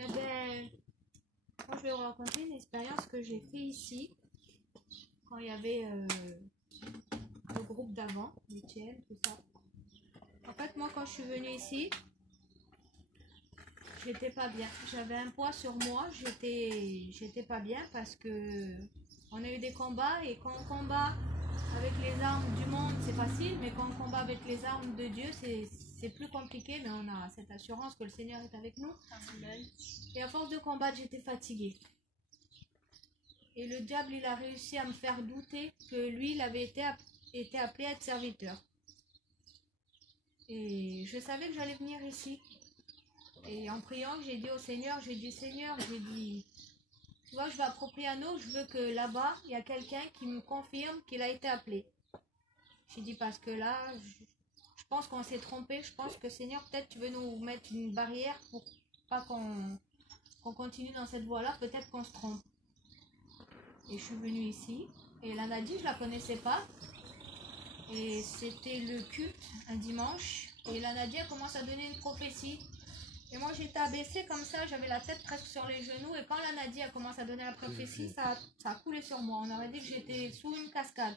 Eh ben, moi, je vais vous raconter une expérience que j'ai fait ici, quand il y avait le groupe d'avant, Michel, tout ça. En fait, moi, quand je suis venue ici, j'étais pas bien. J'avais un poids sur moi, j'étais pas bien parce que on a eu des combats et quand on combat avec les armes du monde, c'est facile, mais quand on combat avec les armes de Dieu, c'est plus compliqué, mais on a cette assurance que le Seigneur est avec nous. Et à force de combattre, j'étais fatiguée. Et le diable, il a réussi à me faire douter que lui, il avait été appelé à être serviteur. Et je savais que j'allais venir ici. Et en priant, j'ai dit au Seigneur, j'ai dit, tu vois, je vais à Propriano, je veux que là-bas, il y a quelqu'un qui me confirme qu'il a été appelé. J'ai dit, parce que là, je pense qu'on s'est trompé, je pense que Seigneur, peut-être tu veux nous mettre une barrière pour pas qu'on continue dans cette voie-là, peut-être qu'on se trompe. Et je suis venue ici, et la Nadia, je la connaissais pas. Et c'était le culte, un dimanche, et la Nadia commence à donner une prophétie. Et moi j'étais abaissée comme ça, j'avais la tête presque sur les genoux, et quand la Nadia a commencé à donner la prophétie, ça a coulé sur moi. On aurait dit que j'étais sous une cascade.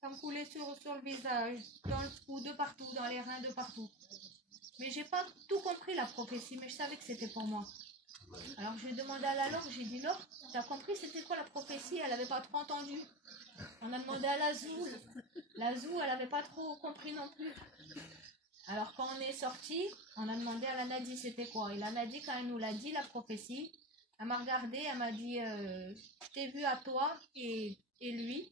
Ça me coulait sur le visage, dans le cou, de partout, dans les reins, de partout. Mais j'ai pas tout compris la prophétie, mais je savais que c'était pour moi. Alors je lui ai demandé à la Laure, j'ai dit Laure, t'as compris c'était quoi la prophétie? Elle avait pas trop entendu. On a demandé à la Zou, elle avait pas trop compris non plus. Alors quand on est sorti, on a demandé à la Nadi c'était quoi. Et la Nadi, quand elle nous l'a dit, la prophétie, elle m'a regardé, elle m'a dit je t'ai vu à toi et lui.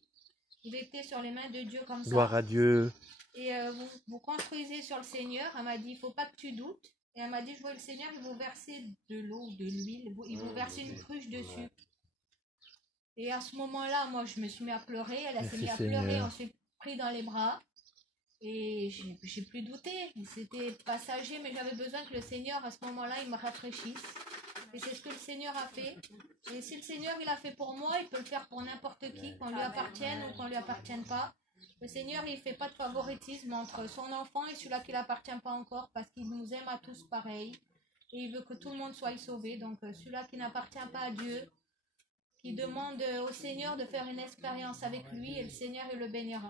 Vous étiez sur les mains de Dieu comme ça. Gloire à Dieu. Et vous construisez sur le Seigneur. Elle m'a dit il faut pas que tu doutes. Et elle m'a dit je vois le Seigneur, il vous verser de l'eau, de l'huile, il vous verser une cruche dessus. Et à ce moment-là, moi je me suis mis à pleurer, elle s'est mise à pleurer, on s'est pris dans les bras. Et j'ai plus douté, c'était passager, mais j'avais besoin que le Seigneur, à ce moment-là, il me rafraîchisse. Et c'est ce que le Seigneur a fait. Et si le Seigneur, il a fait pour moi, il peut le faire pour n'importe qui, qu'on lui appartienne ou qu'on lui appartienne pas. Le Seigneur, il fait pas de favoritisme entre son enfant et celui-là qui l'appartient pas encore, parce qu'il nous aime à tous pareil. Et il veut que tout le monde soit sauvé. Donc, celui-là qui n'appartient pas à Dieu, qui demande au Seigneur de faire une expérience avec lui, et le Seigneur, il le bénira.